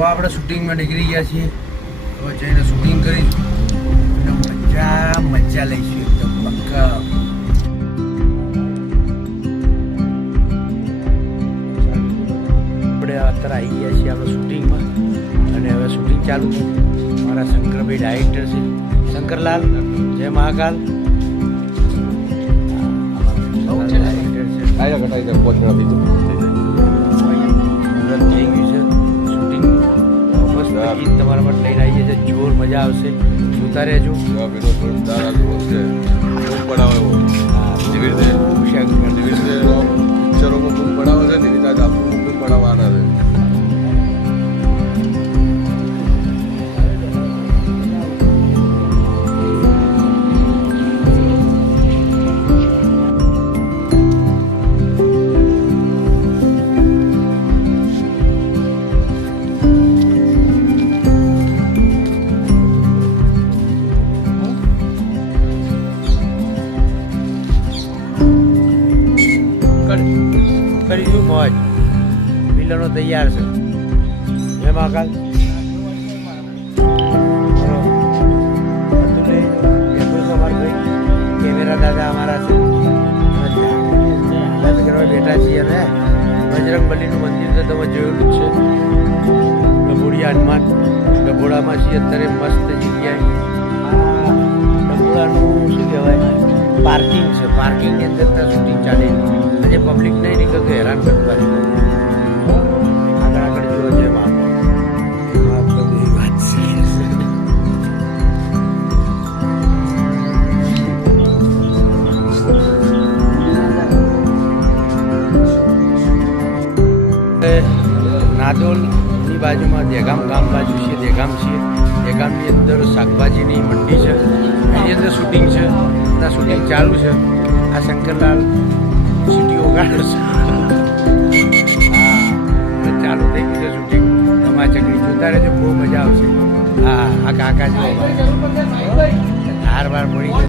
હવે આપણે શૂટિંગમાં નીકળી ગયા છીએ. હવે જઈને શૂટિંગ કરીશું અને મજા લઈશું એકદમ પક્કા. આપણે અત્યારે આવી ગયા છીએ આપણે શૂટિંગમાં અને હવે શૂટિંગ ચાલુ છે. મારા શંકરભાઈ ડાયરેક્ટર છે. શંકરલાલ, જય મહાકાલ. ડાયરેક્ટર છે. થઈ ગયું છે શૂટિંગ. મસ્ત ગીત તમારા માટે લઈને આવીએ છીએ. જોર મજા આવશે, જોતા રહેજો. પિક્ચરોમાં બૂમ પડાવે છે એવી રીતે આપણું બૂમ પડાવવાના છે. કરીશું મોજ. વિલનો તૈયાર છે. જય મહાકાલ. કેમેરા દાદા અમારા છે. લગ્ન કરવા બેઠા છીએ ને. બજરંગબલીનું મંદિર તો તમે જોયેલું જ છે. ડભોડિયા હનુમાન ડભોડામાં છીએ અત્યારે. મસ્ત જગ્યાએ ડભોડાનું શું કહેવાય પાર્કિંગ છે. પાર્કિંગની અંદર ત્યાં શૂટિંગ ચાલે. આજે પબ્લિક નહીં નીકળતું, હેરાન કરતું પાછું. આગળ જોવા જઈએ વાત છે. નાદોલની બાજુમાં દેગામ ગામ બાજુ છે. દેગામ છીએ. દેગામની અંદર શાકભાજીની મંડી છે. એની અંદર શૂટિંગ છે. ના શૂટિંગ ચાલુ છે. આ શંકરલાલ સીટી ઓગાડે છે. હા, ચાલુ થઈ ગયું છે શૂટિંગ. ધમાચકડી જોતા રહેજો, બહુ મજા આવશે. હા, આ કાકા જો ધાર વાર પડી